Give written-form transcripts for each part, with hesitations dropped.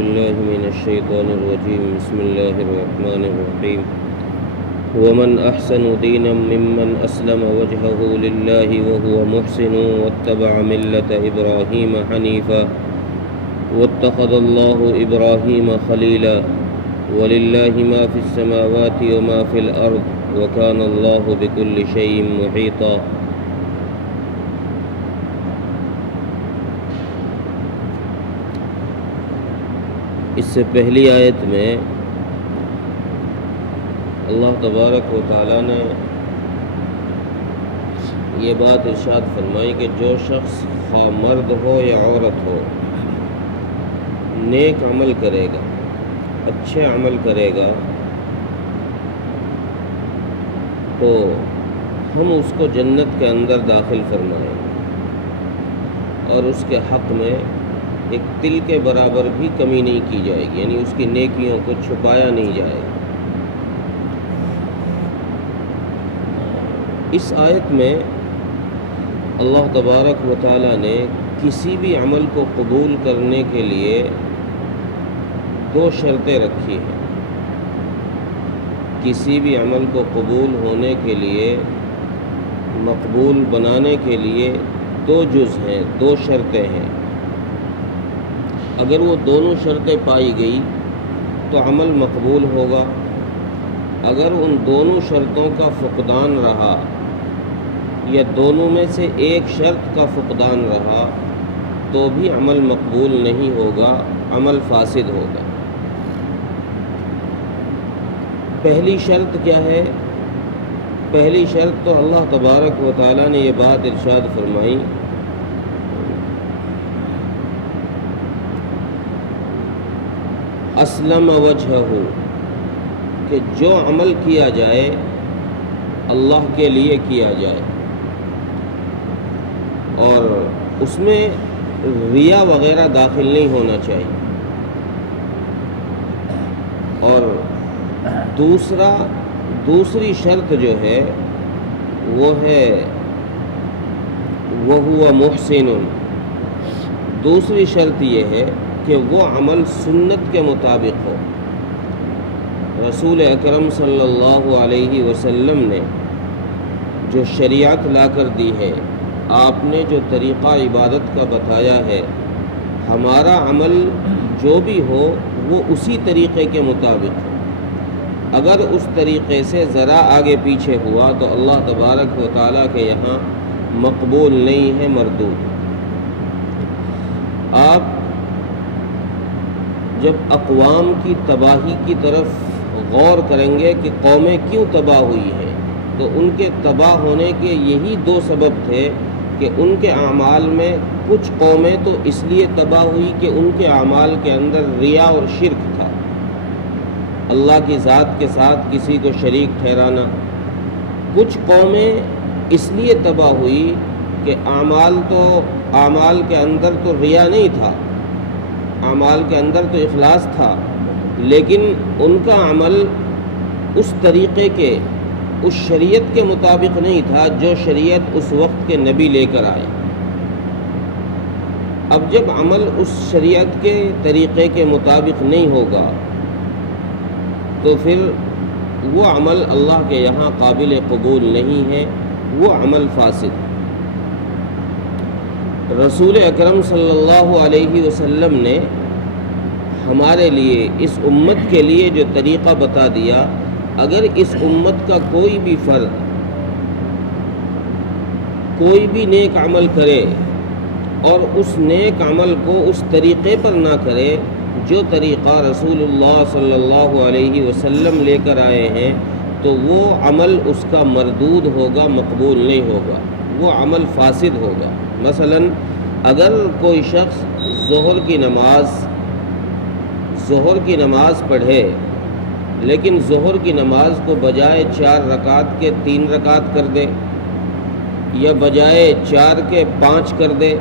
بالله من الشيطان الرجيم بسم الله الرحمن الرحيم ومن أحسن دينا ممن أسلم وجهه لله وهو محسن واتبع ملة إبراهيم حنيفا واتخذ الله إبراهيم خليلا ولله ما في السماوات وما في الأرض وكان الله بكل شيء محيطا. اس سے پہلی آیت میں اللہ تبارک و تعالیٰ نے یہ بات ارشاد فرمائی کہ جو شخص خواہ مرد ہو یا عورت ہو نیک عمل کرے گا، اچھے عمل کرے گا تو ہم اس کو جنت کے اندر داخل فرمائیں اور اس کے حق میں ایک تل کے برابر بھی کمی نہیں کی جائے گی، یعنی اس کی نیکیوں کو چھپایا نہیں جائے گا۔ اس آیت میں اللہ تبارک و تعالیٰ نے کسی بھی عمل کو قبول کرنے کے لیے دو شرطیں رکھی ہیں۔ کسی بھی عمل کو قبول ہونے کے لیے، مقبول بنانے کے لیے دو جز ہیں، دو شرطیں ہیں۔ اگر وہ دونوں شرطیں پائی گئی تو عمل مقبول ہوگا، اگر ان دونوں شرطوں کا فقدان رہا یا دونوں میں سے ایک شرط کا فقدان رہا تو بھی عمل مقبول نہیں ہوگا، عمل فاسد ہوگا۔ پہلی شرط کیا ہے؟ پہلی شرط تو اللہ تبارک و تعالیٰ نے یہ بات ارشاد فرمائی اسلم وجہہ، کہ جو عمل کیا جائے اللہ کے لیے کیا جائے اور اس میں ریا وغیرہ داخل نہیں ہونا چاہیے۔ اور دوسری شرط جو ہے وہ ہے وَهُوَ مُحْسِنٌ، دوسری شرط یہ ہے کہ وہ عمل سنت کے مطابق ہو۔ رسول اکرم صلی اللہ علیہ وسلم نے جو شریعت لا کر دی ہے، آپ نے جو طریقہ عبادت کا بتایا ہے، ہمارا عمل جو بھی ہو وہ اسی طریقے کے مطابق ہو۔ اگر اس طریقے سے ذرا آگے پیچھے ہوا تو اللہ تبارک و تعالیٰ کے یہاں مقبول نہیں ہے، مردود۔ آپ جب اقوام کی تباہی کی طرف غور کریں گے کہ قومیں کیوں تباہ ہوئی ہیں، تو ان کے تباہ ہونے کے یہی دو سبب تھے کہ ان کے اعمال میں کچھ قومیں تو اس لیے تباہ ہوئی کہ ان کے اعمال کے اندر ریا اور شرک تھا، اللہ کی ذات کے ساتھ کسی کو شریک ٹھہرانا۔ کچھ قومیں اس لیے تباہ ہوئی کہ اعمال کے اندر تو ریا نہیں تھا، اعمال کے اندر تو اخلاص تھا، لیکن ان کا عمل اس طریقے کے، اس شریعت کے مطابق نہیں تھا جو شریعت اس وقت کے نبی لے کر آئے۔ اب جب عمل اس شریعت کے طریقے کے مطابق نہیں ہوگا تو پھر وہ عمل اللہ کے یہاں قابل قبول نہیں ہے، وہ عمل فاسد ہے۔ رسول اکرم صلی اللہ علیہ وسلم نے ہمارے لیے، اس امت کے لیے جو طریقہ بتا دیا، اگر اس امت کا کوئی بھی فرد کوئی بھی نیک عمل کرے اور اس نیک عمل کو اس طریقے پر نہ کرے جو طریقہ رسول اللہ صلی اللہ علیہ وسلم لے کر آئے ہیں، تو وہ عمل اس کا مردود ہوگا، مقبول نہیں ہوگا، وہ عمل فاسد ہوگا۔ مثلا اگر کوئی شخص ظہر کی نماز پڑھے لیکن ظہر کی نماز کو بجائے 4 رکعت کے 3 رکعت کر دے یا بجائے 4 کے 5 کر دے،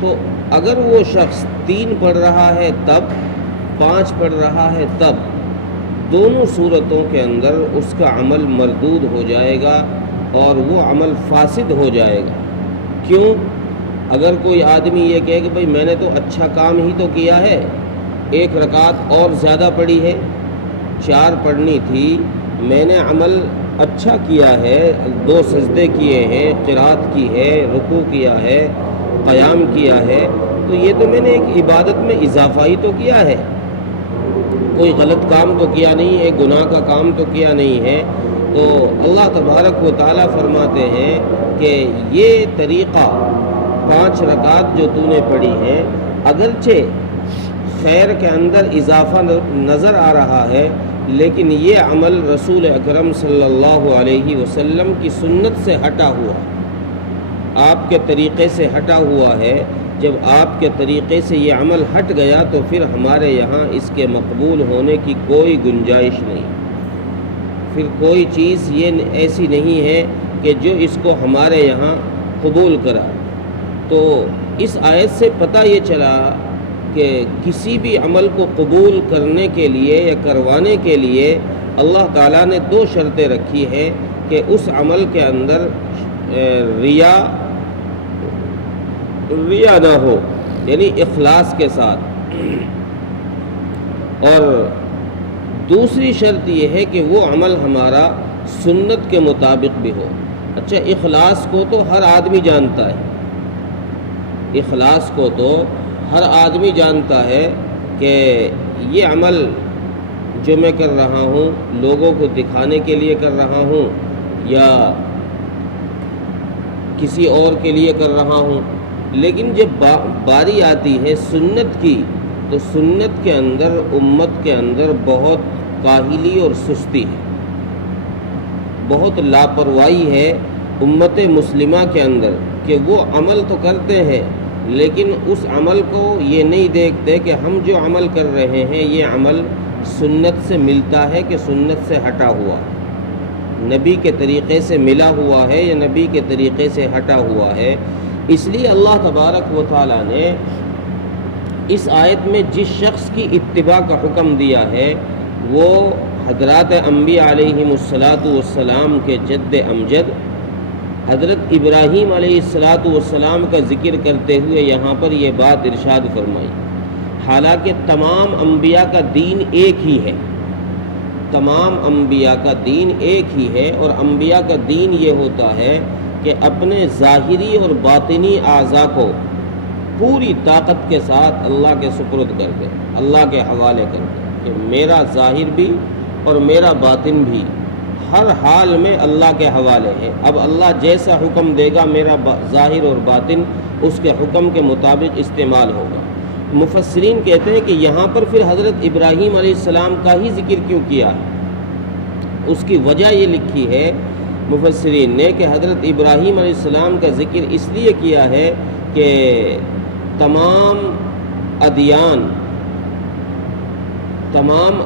تو اگر وہ شخص 3 پڑھ رہا ہے تب، 5 پڑھ رہا ہے تب، دونوں صورتوں کے اندر اس کا عمل مردود ہو جائے گا اور وہ عمل فاسد ہو جائے گا۔ کیوں؟ اگر کوئی آدمی یہ کہے کہ بھئی میں نے تو اچھا کام ہی تو کیا ہے، ایک رکعت اور زیادہ پڑھی ہے، 4 پڑھنی تھی، میں نے عمل اچھا کیا ہے، 2 سجدے کیے ہیں، قرات کی ہے، رکوع کیا ہے، قیام کیا ہے، تو یہ تو میں نے ایک عبادت میں اضافہ ہی تو کیا ہے، کوئی غلط کام تو کیا نہیں ہے، گناہ کا کام تو کیا نہیں ہے۔ تو اللہ تبارک و تعالیٰ فرماتے ہیں کہ یہ طریقہ 5 رکعت جو تو نے پڑھی ہے، اگرچہ خیر کے اندر اضافہ نظر آ رہا ہے، لیکن یہ عمل رسول اکرم صلی اللہ علیہ وسلم کی سنت سے ہٹا ہوا، آپ کے طریقے سے ہٹا ہوا ہے۔ جب آپ کے طریقے سے یہ عمل ہٹ گیا تو پھر ہمارے یہاں اس کے مقبول ہونے کی کوئی گنجائش نہیں، پھر کوئی چیز یہ ایسی نہیں ہے کہ جو اس کو ہمارے یہاں قبول کرا۔ تو اس آیت سے پتہ یہ چلا کہ کسی بھی عمل کو قبول کرنے کے لیے یا کروانے کے لیے اللہ تعالیٰ نے 2 شرطیں رکھی ہیں کہ اس عمل کے اندر ریا نہ ہو، یعنی اخلاص کے ساتھ، اور دوسری شرط یہ ہے کہ وہ عمل ہمارا سنت کے مطابق بھی ہو۔ اچھا، اخلاص کو تو ہر آدمی جانتا ہے، اخلاص کو تو ہر آدمی جانتا ہے کہ یہ عمل جو میں کر رہا ہوں لوگوں کو دکھانے کے لیے کر رہا ہوں یا کسی اور کے لیے کر رہا ہوں، لیکن جب باری آتی ہے سنت کی تو سنت کے اندر امت کے اندر بہت کاہلی اور سستی ہے، بہت لاپرواہی ہے امت مسلمہ کے اندر کہ وہ عمل تو کرتے ہیں لیکن اس عمل کو یہ نہیں دیکھتے کہ ہم جو عمل کر رہے ہیں یہ عمل سنت سے ملتا ہے کہ سنت سے ہٹا ہوا، نبی کے طریقے سے ملا ہوا ہے یا نبی کے طریقے سے ہٹا ہوا ہے۔ اس لیے اللہ تبارک و تعالیٰ نے اس آیت میں جس شخص کی اتباع کا حکم دیا ہے وہ حضرات انبیاء علیہم السلام کے جد امجد حضرت ابراہیم علیہ السلام کا ذکر کرتے ہوئے یہاں پر یہ بات ارشاد فرمائی۔ حالانکہ تمام انبیاء کا دین ایک ہی ہے، تمام انبیاء کا دین ایک ہی ہے، اور انبیاء کا دین یہ ہوتا ہے کہ اپنے ظاہری اور باطنی اعضاء کو پوری طاقت کے ساتھ اللہ کے سپرد کر دے، اللہ کے حوالے کر دے کہ میرا ظاہر بھی اور میرا باطن بھی ہر حال میں اللہ کے حوالے ہے۔ اب اللہ جیسا حکم دے گا میرا ظاہر اور باطن اس کے حکم کے مطابق استعمال ہوگا۔ مفسرین کہتے ہیں کہ یہاں پر پھر حضرت ابراہیم علیہ السلام کا ہی ذکر کیوں کیا ہے؟ اس کی وجہ یہ لکھی ہے مفسرین نے کہ حضرت ابراہیم علیہ السلام کا ذکر اس لیے کیا ہے کہ تمام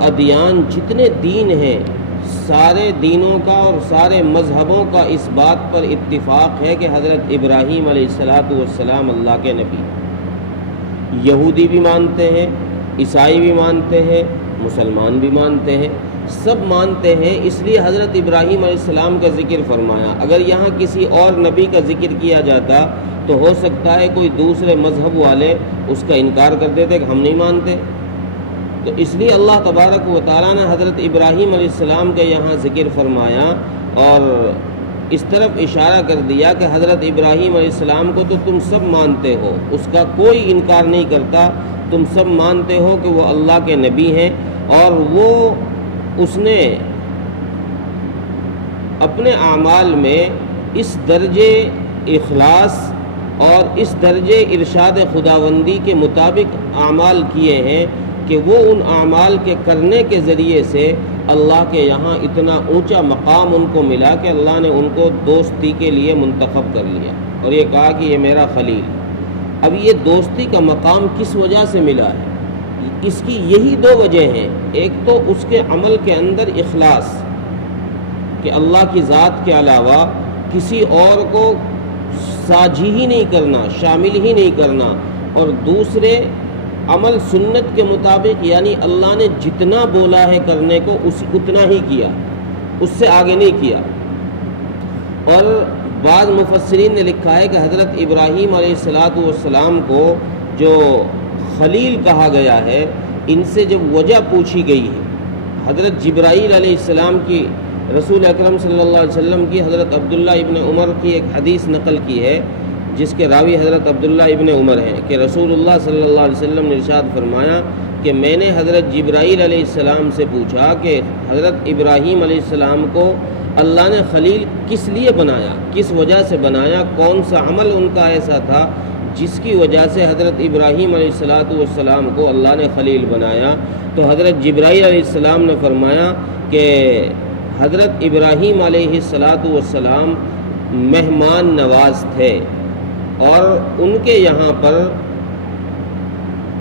ادیان جتنے دین ہیں سارے دینوں کا اور سارے مذہبوں کا اس بات پر اتفاق ہے کہ حضرت ابراہیم علیہ السلام اللہ کے نبی، یہودی بھی مانتے ہیں، عیسائی بھی مانتے ہیں، مسلمان بھی مانتے ہیں، سب مانتے ہیں، اس لیے حضرت ابراہیم علیہ السلام کا ذکر فرمایا۔ اگر یہاں کسی اور نبی کا ذکر کیا جاتا تو ہو سکتا ہے کوئی دوسرے مذہب والے اس کا انکار کر دیتے کہ ہم نہیں مانتے، تو اس لیے اللہ تبارک و تعالیٰ نے حضرت ابراہیم علیہ السلام کا یہاں ذکر فرمایا اور اس طرف اشارہ کر دیا کہ حضرت ابراہیم علیہ السلام کو تو تم سب مانتے ہو، اس کا کوئی انکار نہیں کرتا، تم سب مانتے ہو کہ وہ اللہ کے نبی ہیں، اور وہ اس نے اپنے اعمال میں اس درجے اخلاص اور اس درجے ارشاد خداوندی کے مطابق اعمال کیے ہیں کہ وہ ان اعمال کے کرنے کے ذریعے سے اللہ کے یہاں اتنا اونچا مقام ان کو ملا کہ اللہ نے ان کو دوستی کے لیے منتخب کر لیا اور یہ کہا کہ یہ میرا خلیل۔ اب یہ دوستی کا مقام کس وجہ سے ملا ہے؟ اس کی یہی 2 وجہ ہیں۔ ایک تو اس کے عمل کے اندر اخلاص کہ اللہ کی ذات کے علاوہ کسی اور کو ساجھی ہی نہیں کرنا، شامل ہی نہیں کرنا، اور دوسرے عمل سنت کے مطابق، یعنی اللہ نے جتنا بولا ہے کرنے کو اتنا ہی کیا، اس سے آگے نہیں کیا۔ اور بعض مفسرین نے لکھا ہے کہ حضرت ابراہیم علیہ السلام کو جو خلیل کہا گیا ہے ان سے جب وجہ پوچھی گئی ہے، حضرت جبرائیل علیہ السلام کی رسول اکرم صلی اللہ علیہ وسلم کی حضرت عبداللہ ابن عمر کی ایک حدیث نقل کی ہے، جس کے راوی حضرت عبداللہ ابن عمر ہیں کہ رسول اللہ صلی اللہ علیہ وسلم نے ارشاد فرمایا کہ میں نے حضرت جبرائیل علیہ السلام سے پوچھا کہ حضرت ابراہیم علیہ السلام کو اللہ نے خلیل کس لیے بنایا، کس وجہ سے بنایا، کون سا عمل ان کا ایسا تھا جس کی وجہ سے حضرت ابراہیم علیہ السلام کو اللہ نے خلیل بنایا؟ تو حضرت جبرائیل علیہ السلام نے فرمایا کہ حضرت ابراہیم علیہ السلام مہمان نواز تھے اور ان کے یہاں پر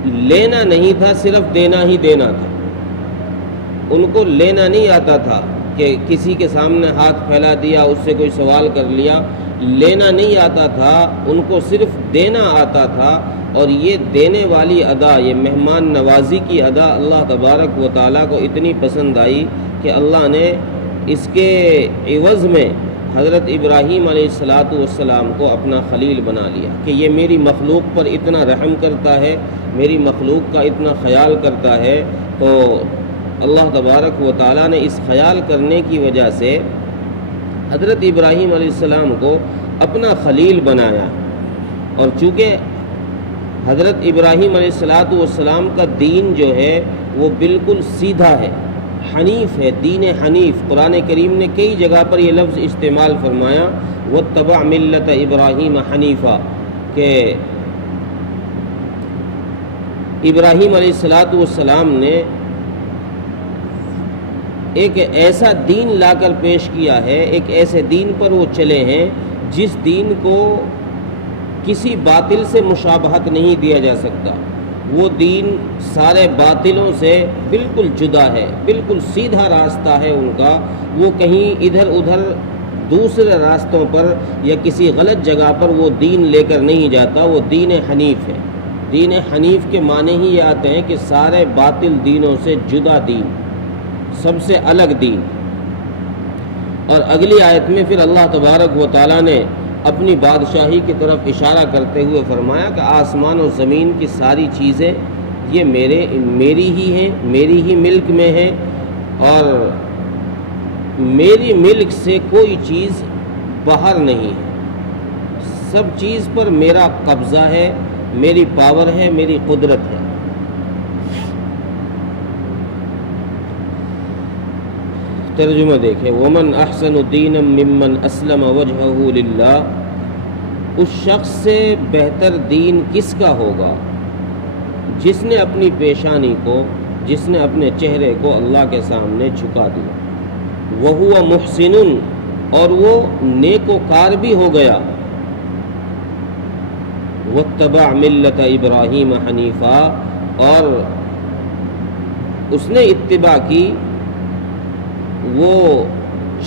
لینا نہیں تھا، صرف دینا ہی دینا تھا۔ ان کو لینا نہیں آتا تھا کہ کسی کے سامنے ہاتھ پھیلا دیا، اس سے کوئی سوال کر لیا، لینا نہیں آتا تھا، ان کو صرف دینا آتا تھا۔ اور یہ دینے والی ادا، یہ مہمان نوازی کی ادا اللہ تبارک و تعالیٰ کو اتنی پسند آئی کہ اللہ نے اس کے عوض میں حضرت ابراہیم علیہ السلام کو اپنا خلیل بنا لیا کہ یہ میری مخلوق پر اتنا رحم کرتا ہے، میری مخلوق کا اتنا خیال کرتا ہے۔ تو اللہ تبارک و تعالیٰ نے اس خیال کرنے کی وجہ سے حضرت ابراہیم علیہ السلام کو اپنا خلیل بنایا۔ اور چونکہ حضرت ابراہیم علیہ السلام کا دین جو ہے وہ بالکل سیدھا ہے، حنیف ہے، دین حنیف۔ قرآن کریم نے کئی جگہ پر یہ لفظ استعمال فرمایا وَاتَّبَعْ مِلَّةَ إِبْرَاهِيمَ حَنِيفًا، کہ ابراہیم علیہ السلام نے ایک ایسا دین لا کر پیش کیا ہے، ایک ایسے دین پر وہ چلے ہیں جس دین کو کسی باطل سے مشابہت نہیں دیا جا سکتا۔ وہ دین سارے باطلوں سے بالکل جدا ہے، بالکل سیدھا راستہ ہے ان کا۔ وہ کہیں ادھر ادھر دوسرے راستوں پر یا کسی غلط جگہ پر وہ دین لے کر نہیں جاتا، وہ دین حنیف ہے۔ دین حنیف کے معنی ہی یہ آتے ہیں کہ سارے باطل دینوں سے جدا دین، سب سے الگ دین۔ اور اگلی آیت میں پھر اللہ تبارک و تعالیٰ نے اپنی بادشاہی کی طرف اشارہ کرتے ہوئے فرمایا کہ آسمان و زمین کی ساری چیزیں یہ میری ہی ہیں، میری ہی ملک میں ہیں، اور میری ملک سے کوئی چیز باہر نہیں ہے، سب چیز پر میرا قبضہ ہے، میری پاور ہے، میری قدرت ہے۔ ترجمہ دیکھیں، وَمَنْ أَحْسَنُ دِينًا مِّمَّنْ أَسْلَمَ وَجْهَهُ لِلَّهِ، اس شخص سے بہتر دین کس کا ہوگا جس نے اپنی پیشانی کو، جس نے اپنے چہرے کو اللہ کے سامنے جھکا دیا۔ وَهُوَ مُحْسِنٌ، اور وہ نیک و کار بھی ہو گیا۔ وَاتَّبَعَ مِلَّةَ إِبْرَاهِيمَ حَنِيفًا، اور اس نے اتباع کی، وہ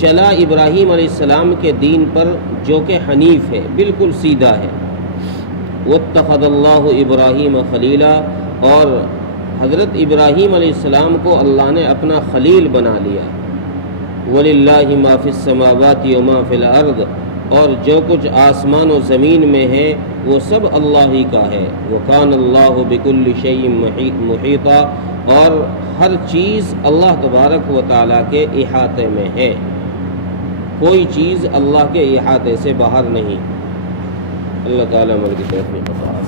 چلا ابراہیم علیہ السلام کے دین پر جو کہ حنیف ہے، بالکل سیدھا ہے۔ واتخذ اللہ ابراہیم خلیلا، اور حضرت ابراہیم علیہ السلام کو اللہ نے اپنا خلیل بنا لیا۔ وللہ ما فی السماوات وما فی الارض، اور جو کچھ آسمان و زمین میں ہے وہ سب اللہ ہی کا ہے۔ وکان اللہ بکل شیء محیطا، اور ہر چیز اللہ تبارک و تعالیٰ کے احاطے میں ہے، کوئی چیز اللہ کے احاطے سے باہر نہیں۔ اللہ تعالیٰ عمل کی توفیق عطا فرمائے۔